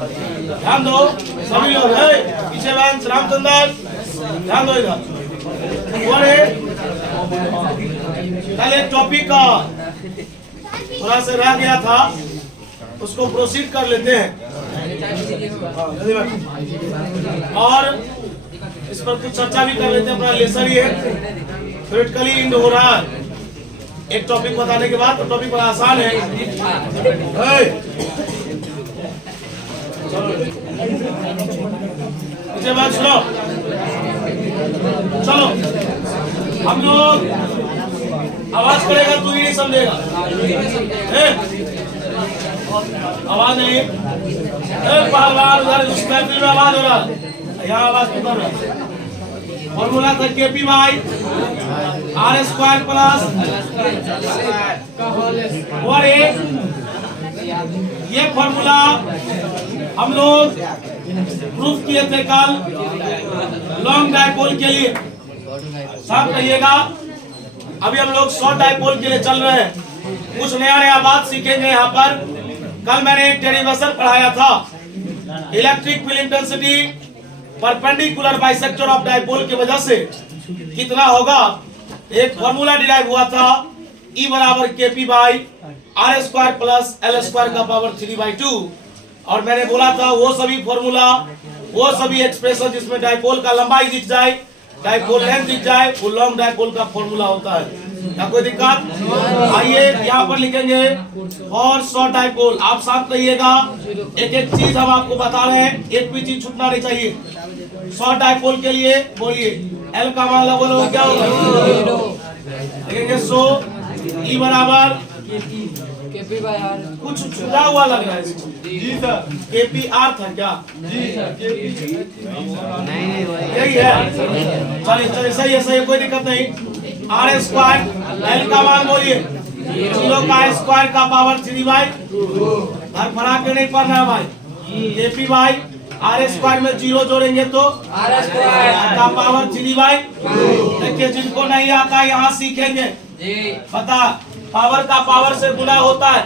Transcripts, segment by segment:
ध्यान दो सभी लोग, पीछे बेंच रामचंदर, ध्यान दो इधर। कौन है? कल एक टॉपिक का थोड़ा सा रह गया था, उसको प्रोसीड कर लेते हैं और इस पर कुछ चर्चा भी कर लेते हैं। अपना लेसन ही है, थ्योरेटिकली इंड हो रहा है। एक टॉपिक बताने के बाद तो टॉपिक बड़ा आसान है। पीछे बात सुनो, चलो हम लोग आवाज करेगा तू ही नहीं समझेगा, आवाज नहीं। पहलवान उधर उस महफिल में आवाज हो रहा है, यहाँ आवाज उतर रहा है। फॉर्मूला था KP by R square plus और ये फॉर्मूला हम लोग प्रूफ किए थे कल लॉन्ग डाइपोल के लिए। सब कहिएगा, अभी हम लोग शॉर्ट डाइपोल के लिए चल रहे हैं। कुछ नया नया बात सीखेंगे यहाँ पर। कल मैंने एक डेरिवेशन पढ़ाया था, electric field intensity perpendicular bisector of dipole की वजह से कितना होगा। एक फॉर्मूला डिराइव हुआ था, E बराबर KP by R square plus L square का पावर 3/2। और मैंने बोला था वो सभी फॉर्मूला, वो सभी एक्सप्रेशन जिसमें डाइपोल का लंबाई दिख जाए, डाइपोल लेंथ दिख जाए, वो लॉन्ग डाइपोल का फॉर्मूला होता है। क्या कोई दिक्कत? आइए यहाँ पर लिखेंगे और शॉर्ट डाइपोल। आप साथ रहिएगा, एक एक चीज हम आपको बता रहे हैं, एक भी चीज छूटना नहीं चाहिए। शॉर्ट डाइपोल के लिए बोलिए L का मान बोलो क्या होगा, लिखेंगे सो E बराबर कुछ छुटा हुआ लग रहा है जी सर, KPR था क्या? जी सर, यही है। चलिए चलिए सही है, सही है, कोई दिक्कत नहीं। आर स्क्वायर एल का मान बोलिए, 0 का स्क्वायर का पावर 3/2। घर फरा के नहीं पढ़ना भाई। KP बाई आर स्क्वायर में 0 जोड़ेंगे तो आर स्क्वायर का पावर 3/2। देखिए जिनको नहीं आता यहाँ सीखेंगे। पता पावर का पावर से गुना होता है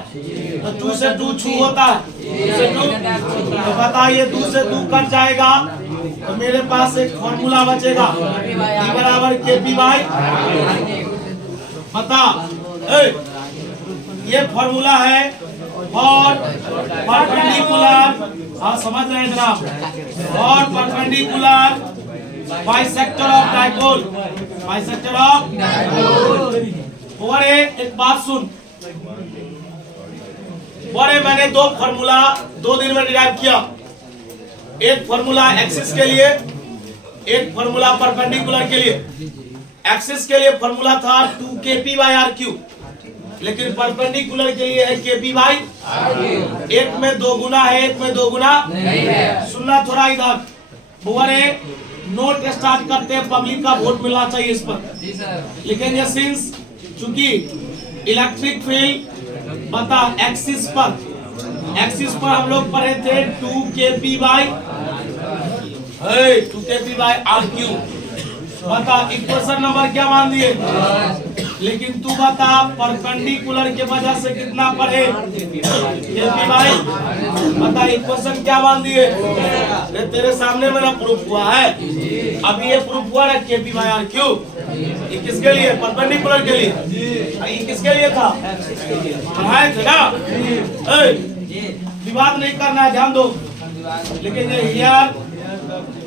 तो 2 से 2 छू होता है, 2 से 2 तो बताइए 2 से 2 कट जाएगा तो मेरे पास एक फॉर्मूला बचेगा, E बराबर KP बाई। बता ये फॉर्मूला है और परपेंडिकुलर, हाँ समझ रहे हैं जनाब, और perpendicular bisector of dipole, bisector of dipole. और एक बात सुन, और मैंने 2 फॉर्मूला 2 दिन में डिराइव किया। एक फॉर्मूला एक्सिस के लिए, एक फॉर्मूला परपेंडिकुलर के लिए। एक्सिस के लिए फॉर्मूला था 2KP बाई आर क्यू, लेकिन परपेंडिकुलर के लिए है KP बाई। एक में 2 गुना है, एक में 2 गुना नहीं है। सुनना थोड़ा इधर, बुआरे नोट स्टार्ट करते हैं, पब्लिक का वोट मिलना चाहिए इस पर। लिखेंगे सिंस, चूंकि इलेक्ट्रिक फील्ड बता एक्सिस पर हम लोग पढ़े थे 2KP by 2KP by R cube. बता इक्वेशन नंबर क्या मान दिए, लेकिन तू बता परपेंडिकुलर के वजह से कितना पढ़े KP बाई। बता इक्वेशन क्या मान दिए, तेरे सामने मेरा प्रूफ हुआ है, अभी ये प्रूफ हुआ ना KP बाई आर क्यू। ये किसके लिए? परपेंडिकुलर के लिए। ये किसके लिए था? पढ़ाए थे ना। विवाद नहीं करना है, ध्यान दो। लेकिन here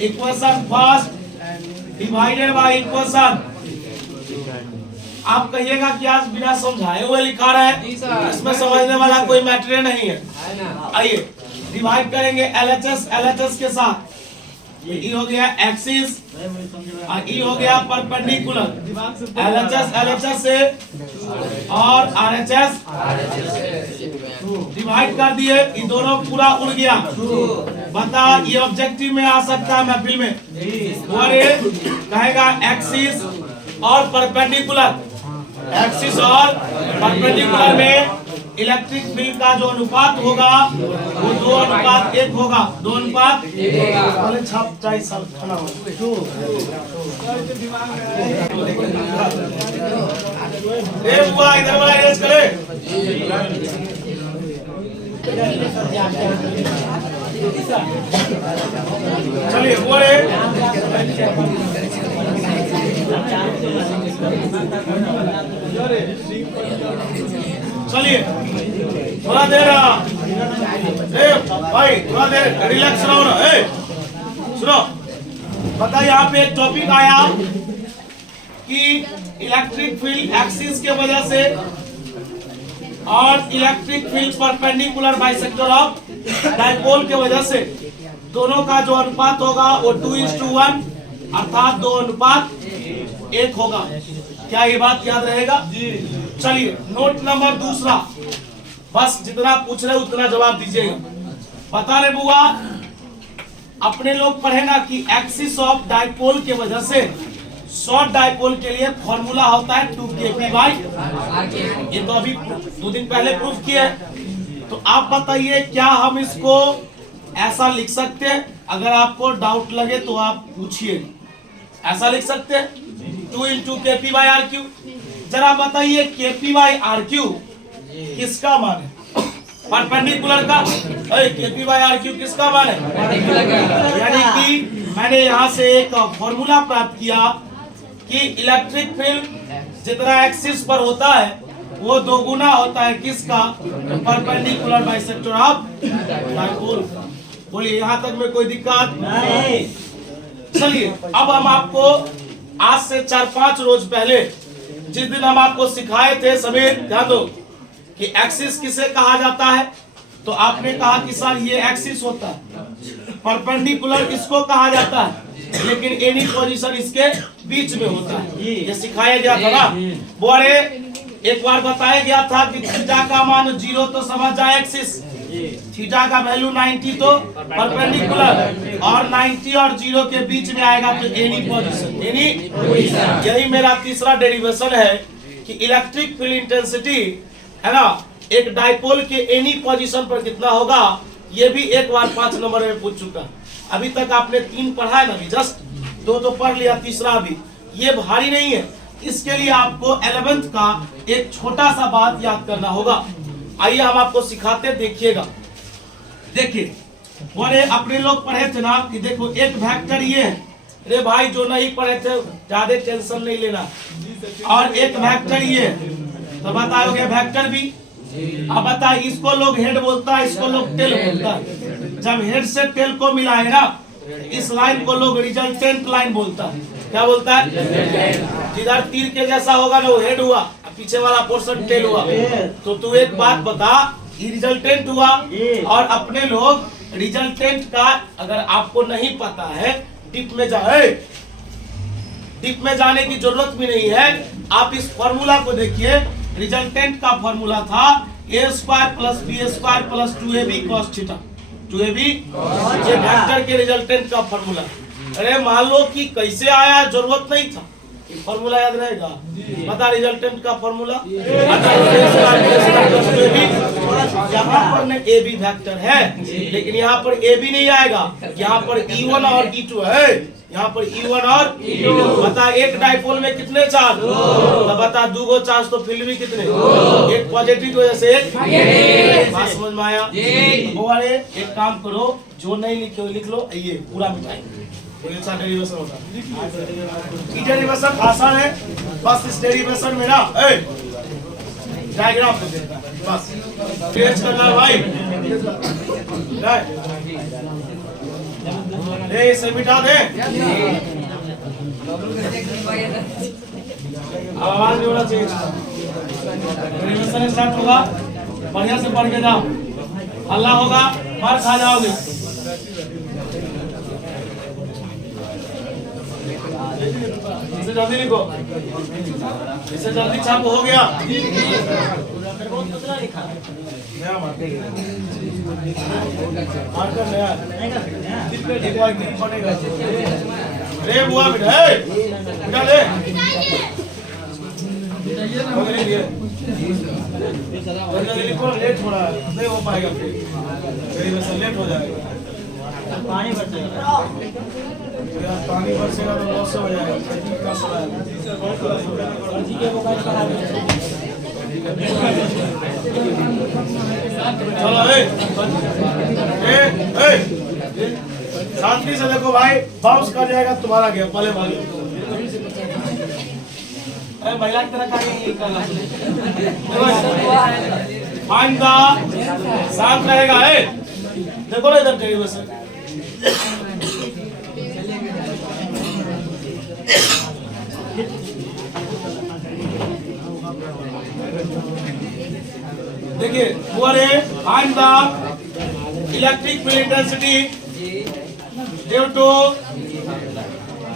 equation first divided by equation. आप कहिएगा कि आज बिना समझाए हुए लिखा रहा है, इसमें समझने वाला कोई मैटर नहीं है। आइए डिवाइड करेंगे LHS के साथ। E हो गया एक्सिस और E हो गया परपेंडिकुलर। LHS से और RHS डिवाइड कर दिए, ये दोनों पूरा उड़ गया। बता ये ऑब्जेक्टिव में आ सकता है महफिल में, और ये कहेगा एक्सिस और परपेंडिकुलर। एक्सिस और परपेंडिकुलर में इलेक्ट्रिक फील्ड का जो अनुपात होगा वो 2:1 होगा, 2:1 होगा। छाप चाहिए सब खाना हुआ इधर वाला इरेज करे। चलिए बोले चलिए थोड़ा देर भाई थोड़ा देर रिलैक्स रहो ना। सुनो पता यहाँ पे एक टॉपिक आया कि इलेक्ट्रिक फील्ड एक्सिस के वजह से और electric field perpendicular bisector of dipole के वजह से दोनों का जो अनुपात होगा वो 2:1 अर्थात 2:1 होगा। क्या ये बात याद रहेगा? चलिए नोट नंबर दूसरा, बस जितना पूछ रहे उतना जवाब दीजिएगा। बता रहे बुआ अपने लोग पढ़े ना कि एक्सिस ऑफ डाइपोल के वजह से शॉर्ट डाइपोल के लिए फॉर्मूला होता है 2kp/r। ये तो अभी 2 दिन पहले प्रूफ किया है। तो आप बताइए क्या हम इसको ऐसा लिख सकते हैं? अगर आपको डाउट लगे तो आप पूछिए। ऐसा लिख सकते हैं 2 × kp/r3। जरा बताइए kp/r3 किसका मान है? परपेंडिकुलर का। kp/r3 किसका मान है? यानी कि मैंने यहाँ से एक फॉर्मूला प्राप्त किया कि इलेक्ट्रिक फील्ड जितना एक्सिस पर होता है वो 2 गुना होता है किसका? Perpendicular bisector of dipole. बोलिए यहाँ तक में कोई दिक्कत नहीं। चलिए अब हम आपको आज से 4-5 रोज पहले जिस दिन हम आपको सिखाए थे समीर ध्यान दो कि एक्सिस किसे कहा जाता है, तो आपने कहा कि सर ये एक्सिस होता है, परपेंडिकुलर इसको कहा जाता है, लेकिन एनी पोजीशन इसके बीच में होता है। ये सिखाया गया था ना। बोले एक बार बताया गया था कि थीटा का मान 0 तो समझ जाए एक्सिस, थीटा का वैल्यू 90 तो परपेंडिकुलर, और 90 और 0 के बीच में आएगा तो एनी पोजीशन। यही मेरा तीसरा डेरिवेशन है कि इलेक्ट्रिक फील्ड इंटेंसिटी है ना एक डाइपोल के एनी पोजीशन पर कितना होगा, ये भी एक बार 5 नंबर में पूछ चुका। अभी तक आपने 3 पढ़ा है ना, अभी जस्ट 2 तो पढ़ लिया, तीसरा अभी। ये भारी नहीं है, इसके लिए आपको 11th का एक छोटा सा बात याद करना होगा। आइए हम आपको सिखाते, देखिएगा। देखिए बोले अपने लोग पढ़े थे ना कि देखो एक वेक्टर ये है। अरे भाई जो नहीं पढ़े थे ज्यादा टेंशन नहीं लेना। और एक वेक्टर ये है, तो बताओगे वेक्टर भी। अब बताइए इसको लोग हेड बोलता है, इसको लोग टेल बोलता है। जब हेड से टेल को मिलाए ना, इस लाइन को लोग रिजल्टेंट लाइन बोलता है। क्या बोलता है? जिधर तीर के जैसा होगा ना वो हेड हुआ, पीछे वाला पोर्शन टेल हुआ। तो तू एक बात बता, ये रिजल्टेंट हुआ। और अपने लोग रिजल्टेंट का अगर आपको नहीं पता है, डिप में जाए, डिप में जाने की जरूरत भी नहीं है। आप इस फॉर्मूला को देखिए, रिजल्टेंट का फॉर्मूला था a² + b² + 2ab cos theta. 2ab ये वेक्टर के रिजल्टेंट का फॉर्मूला। अरे मान लो कि कैसे आया, जरूरत नहीं था, ये फॉर्मूला याद रहेगा। बता रिजल्टेंट का फॉर्मूला, यहाँ पर न ए बी वेक्टर है, लेकिन यहाँ पर ए बी नहीं आएगा, यहाँ पर E1 और E2 है। यहाँ पर E1 और E2। बता एक डाइपोल में कितने चार्ज? तो बता 2 गो चार्ज, तो फील्ड भी कितने? एक पॉजिटिव की वजह से एक। बात समझ में आया? वो वाले एक काम करो, जो नहीं लिखे हो लिख लो, ये पूरा मिटाएंगे। डेरिवेशन होता है, डेरिवेशन आसान है। बस इस डेरिवेशन में ना डायग्राम बस पेज करना भाई। इसे मिटा दे, आवाज नहीं होना चाहिए। डेरिवेशन स्टार्ट होगा, बढ़िया से पढ़ के जाओ, हल्ला होगा मार खा जाओगे। इसे जल्दी लिखो, इसे जल्दी छाप। हो गया रे बुआ बेटा, बेटा ले लिखो। लेट हो रहा है, नहीं हो पाएगा, लेट हो जाएगा। पानी बरसेगा, पानी बरसेगा तो लॉस हो जाएगा। चलो शांति से देखो भाई, बाउंस कर जाएगा तुम्हारा गया पहले वाले। महिला की तरह का शांत रहेगा। देखो ना इधर कहीं वैसे देखिए, find the electric field intensity due to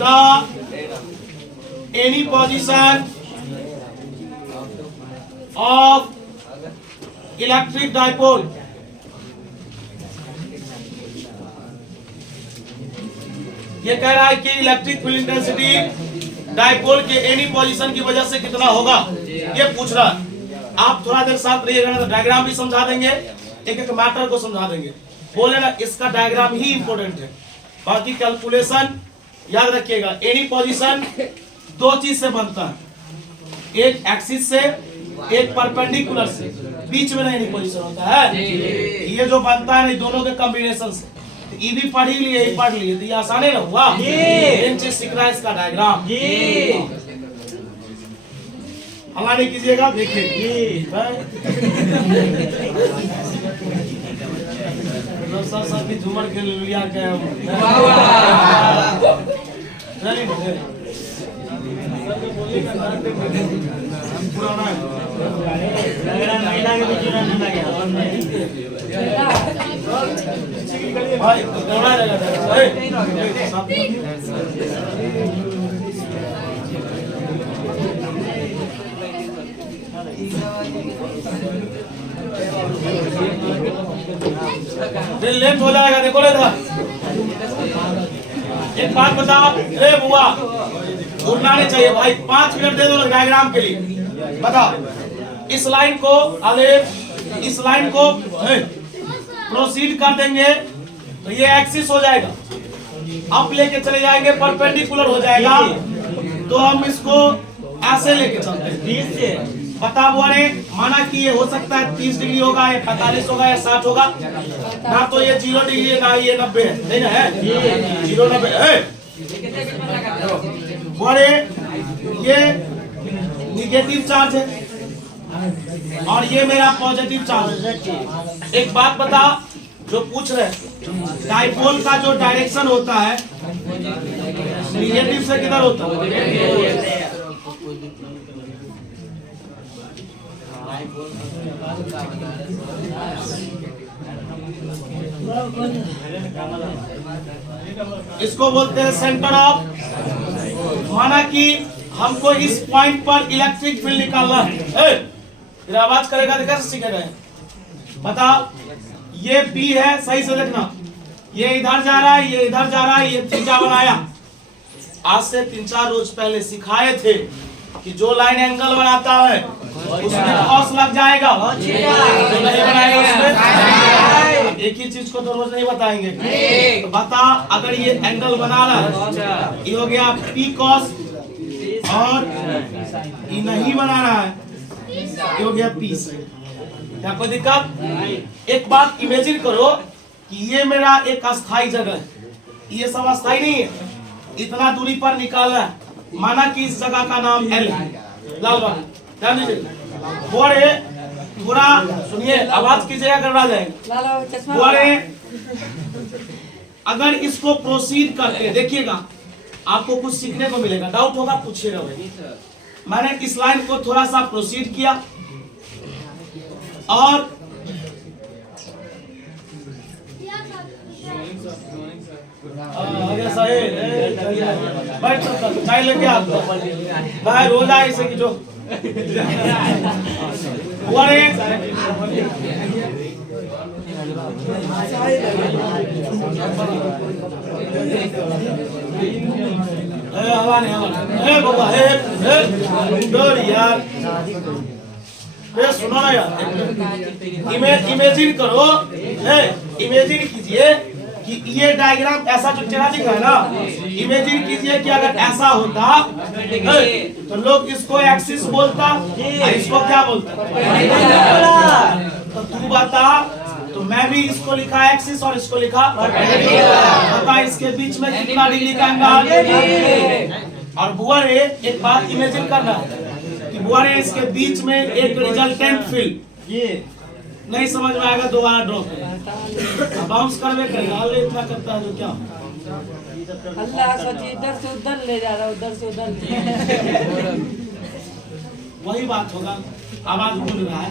the any position of electric dipole. ये कह रहा है कि इलेक्ट्रिक फील्ड इंटेंसिटी डाइपोल के एनी पोजीशन की वजह से कितना होगा, ये पूछ रहा है। आप थोड़ा देर साथ रहिएगा ना तो डायग्राम भी समझा देंगे, एक एक मैटर को समझा देंगे। बोले ना इसका डायग्राम ही इंपॉर्टेंट है, बाकी कैलकुलेशन याद रखिएगा। एनी पोजीशन दो चीज से बनता है, एक एक्सिस से, एक परपेंडिकुलर से, बीच में एनी पोजीशन होता है। ये जो बनता है दोनों के कॉम्बिनेशन से। ये भी पढ़ ही लिए, ये पढ़ लिए तो ये आसान है ना हुआ। मेन चीज सीख रहा है इसका डायग्राम। हल्ला नहीं कीजिएगा, देखिए सर की झूमर के लिया क्या पुराना भाई दौड़ा रहेगा। लेट हो जाएगा, देखो ना एक बात बताओ, अरे बुआ उड़ना नहीं चाहिए भाई, 5 मिनट दे दो डायग्राम के लिए। बताओ इस लाइन को, अरे इस लाइन को प्रोसीड कर देंगे तो ये एक्सिस हो जाएगा, अप लेके चले जाएंगे परपेंडिकुलर हो जाएगा, तो हम इसको ऐसे लेके चलते हैं 30 से। बता बुआ ने माना कि ये हो सकता है 30 डिग्री होगा, या 45 होगा, या 60 होगा ना, तो ये 0 डिग्री है ना, ये 90 है, नहीं ना है 0 90 है। ये निगेटिव चार्ज है और ये मेरा पॉजिटिव चार्ज है। एक बात बता, जो पूछ रहे डाइपोल का जो डायरेक्शन होता है निगेटिव से किधर होता है? इसको बोलते हैं सेंटर ऑफ। माना कि हमको इस पॉइंट पर इलेक्ट्रिक फील्ड निकालना है, फिर आवाज करेगा तो कैसे सीखेगा? बता, ये P है, सही से देखना, ये इधर जा रहा है, ये इधर जा रहा है, ये थीटा बनाया। आज से 3-4 रोज पहले सिखाए थे कि जो लाइन एंगल बनाता है उसमें कॉस लग जाएगा, जो नहीं बनाएगा उसमें। एक ही चीज को तो रोज नहीं बताएंगे। तो बता, अगर ये एंगल बना रहा है, ये हो गया P cos, और ये नहीं बना रहा है, ये हो गया P sin। क्या कोई दिक्कत? एक बात इमेजिन करो कि ये मेरा एक अस्थाई जगह है, ये सब अस्थाई नहीं है, इतना दूरी पर निकालना है। माना कि इस जगह का नाम L है, लाल बाबू ध्यान दीजिए, पूरा सुनिए, आवाज कीजिएगा, करवा जाएंगे। अगर इसको प्रोसीड करके देखिएगा, आपको कुछ सीखने को मिलेगा। डाउट होगा पूछिएगा भाई। मैंने इस लाइन को थोड़ा सा प्रोसीड किया और चाय लेके आता भाई, रोज आए इसे की जो सुनो ना यार, इमेजिन करो, इमेजिन कीजिए कि ये डायग्राम ऐसा जो चेहरा दिख रहा है ना, इमेजिन कीजिए कि अगर ऐसा होता तो लोग इसको एक्सिस बोलता, इसको क्या बोलता? तो तू बता, तो मैं भी इसको लिखा एक्सिस और इसको लिखा पता इसके बीच में कितना डिग्री का एंगल। और बुआ रे एक बात इमेजिन करना कि बुआ रे इसके बीच में एक रिजल्टेंट फील्ड नहीं समझ में आएगा, दोबारा ड्रॉ करें, बाउंस करवे करेगा। अल्लाह इतना करता है जो क्या अल्लाह सोचिए इधर से उधर ले जा रहा है, उधर से उधर वही बात होगा। आवाज बोल रहा है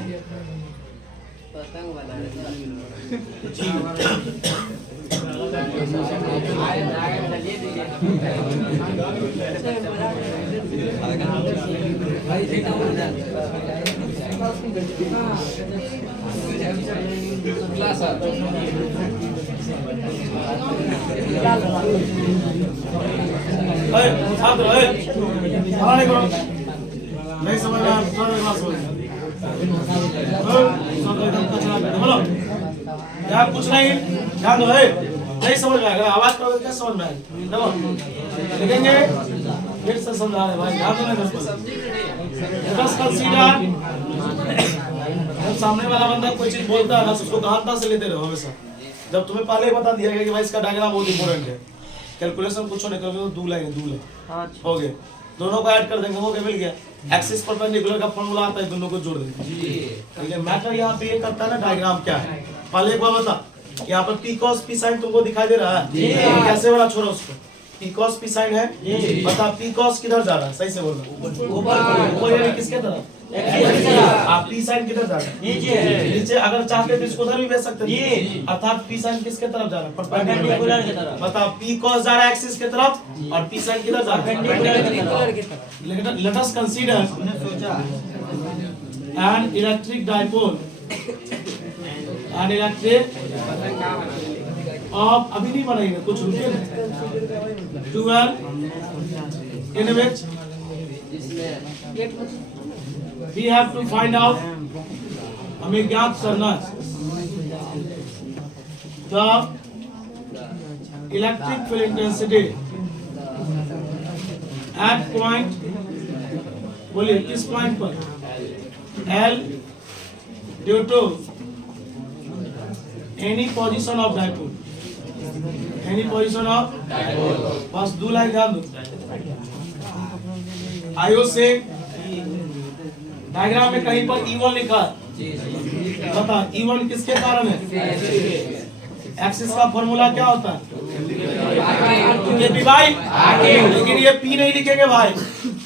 नहीं समझ रहा बोलो यार, कुछ नहीं ध्यान दो है, नहीं समझ में आएगा, आवाज करोगे क्या समझ में आएगा। लिखेंगे फिर से समझा रहे भाई, ध्यान दो। जब सामने वाला बंदा कोई चीज बोलता है ना, उसको गहनता से लेते रहो हमेशा। जब तुम्हें पहले ही बता दिया गया कि भाई इसका डायग्राम बहुत इंपॉर्टेंट है, कैलकुलेशन कुछ नहीं करोगे तो दूल्हा हो गए, दोनों को ऐड कर देंगे, हो गया, मिल गया। एक्सिस परपेंडिकुलर का फॉर्मूला आता है, दोनों को जोड़ देंगे। मैटर यहाँ पे ये करता है ना, डायग्राम क्या है। पहले एक बार बता, यहाँ पर पी कॉस पी साइन तुमको दिखाई दे रहा है, कैसे वाला छोड़ो उसको, पी कॉस पी साइन है, बता पी कॉस किधर जा रहा है, सही से बोलना, ऊपर यानी किसके तरफ, आप पी साइन किधर जा रहा है, नीचे। अगर चाहते तो इसको उधर भी भेज सकते हैं, अर्थात पी साइन किसके तरफ जा रहा है, परपेंडिकुलर की तरफ। बता पी कॉस जा रहा है एक्सिस की तरफ और पी साइन किधर जा रहा है, परपेंडिकुलर की तरफ। Let us consider an electric dipole, an electric आप अभी नहीं बनाएंगे, कुछ रुकिए ना। 12 in which we have to find out, हमें ज्ञात करना the electric field intensity at point, बोलिए किस पॉइंट पर, L due to any position of dipole, any position of बस दो लाइन ध्यान दो। आयो से डायग्राम में कहीं पर E1 लिखा है, बता E1 किसके कारण है, एक्सिस का फॉर्मूला क्या होता है, P भाई, लेकिन ये P नहीं लिखेंगे भाई,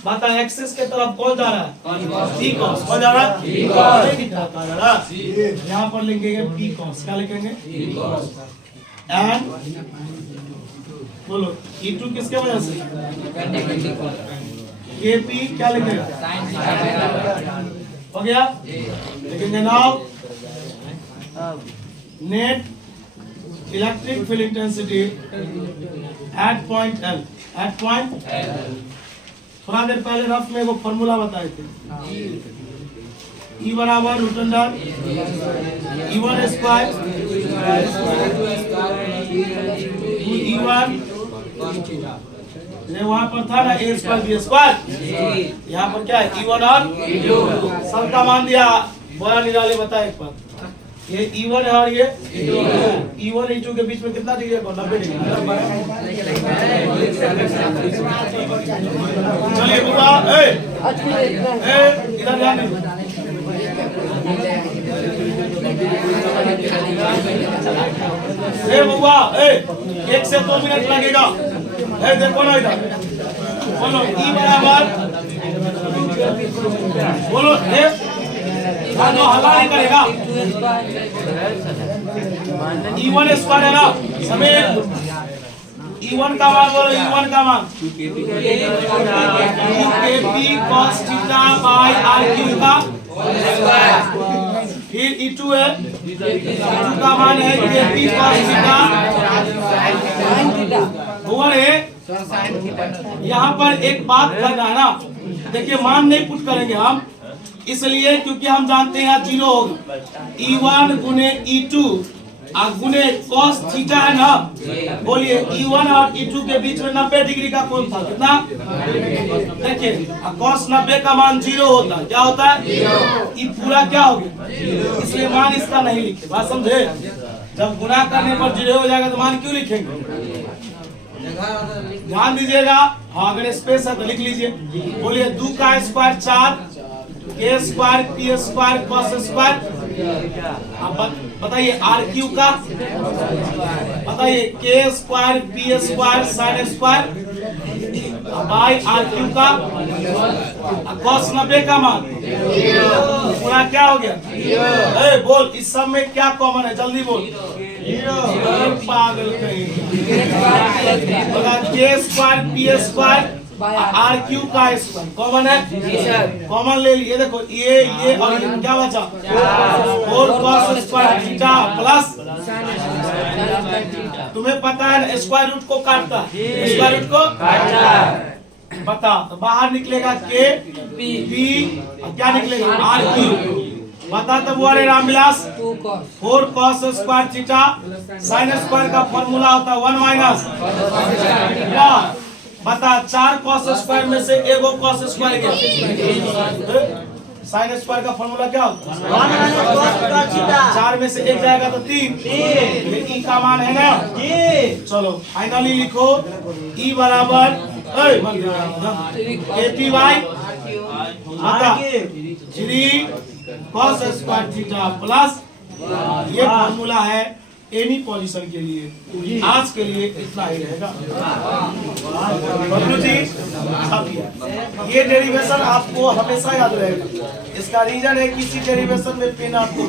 बता एक्सिस के तरफ कौन जा रहा है, P कॉस, कौन जा रहा है, यहाँ पर लिखेंगे P कॉस, क्या लिखेंगे, एंड बोलो E2 किसके वजह से, KP क्या लिखेगा, हो गया। लिखेंगे now net electric field intensity at point L, at point थोड़ा देर पहले रफ में वो फॉर्मूला बताए थे, E बराबर root under E1 square E1, वहाँ पर था ना A स्क्वायर B स्क्वायर, यहाँ पर क्या है E1 और सब का मान दिया, बड़ा निराले बताए एक बार, ये E1 है और ये E1 E2 के बीच में कितना डिग्री है, 90 डिग्री। चलिए बुआ इधर ध्यान दो, बुआ 1 से 2 मिनट लगेगा, देखो ना इधर, बोलो E बराबर, बोलो हल्ला नहीं करेगा, E1 स्क्वायर है ना समीर, E1 का मान बोलो, E1 का मान KP cos theta by RQ का, फिर E2 है, E2 का मान है KP cos थीटा, हुआ है। यहाँ पर एक बात करना है ना, देखिए मान नहीं पुट करेंगे हम, इसलिए क्योंकि हम जानते हैं 0 होगा, E1 गुने E2 गुने cos थीटा है ना, बोलिए E1 और E2 के बीच में 90 डिग्री का कोण था, कितना? देखिए cos 90 का मान 0 होता है, क्या होता है? ये पूरा क्या हो गया? इसलिए मान इसका नहीं लिखे, बात समझे? जब गुना करने पर 0 हो जाएगा तो मान क्यों लिखेंगे? ध्यान दीजिएगा, हाँ अगर स्पेस है तो लिख लीजिए। बोलिए 2 का square 4, K square P square cos square. अब बताइए आर क्यू का, बताइए K square P square sine square by R cube का कॉस 90 का मान पूरा क्या हो गया? बोल इस सब में क्या कॉमन है, जल्दी बोल। पागल कहीं K square P square R cube का स्क्वायर कॉमन है, कॉमन ले लिए। देखो ये और ये क्या बचा? 4 cos स्क्वायर थीटा प्लस, तुम्हें पता है ना स्क्वायर रूट को काटता है, स्क्वायर रूट को काटता है, बता तो बाहर निकलेगा के पी और क्या निकलेगा? R cube. बता तब वाले रामविलास 4 cos square theta sine square का फॉर्मूला होता है 1 माइनस क्या? बता 4 cos स्क्वायर में से एगो cos स्क्वायर गया, साइन स्क्वायर का फॉर्मूला क्या होता है? 4 में से एक जाएगा तो 3, ये ई का मान है ना? चलो फाइनली लिखो ई बराबर AP Y 3 cos square theta plus, ये फॉर्मूला है एनी पोजीशन के लिए। आज के लिए इतना ही रहेगा बबलू जी। ये डेरिवेशन आपको हमेशा याद रहेगा, इसका रीजन है किसी डेरिवेशन में पेन आपको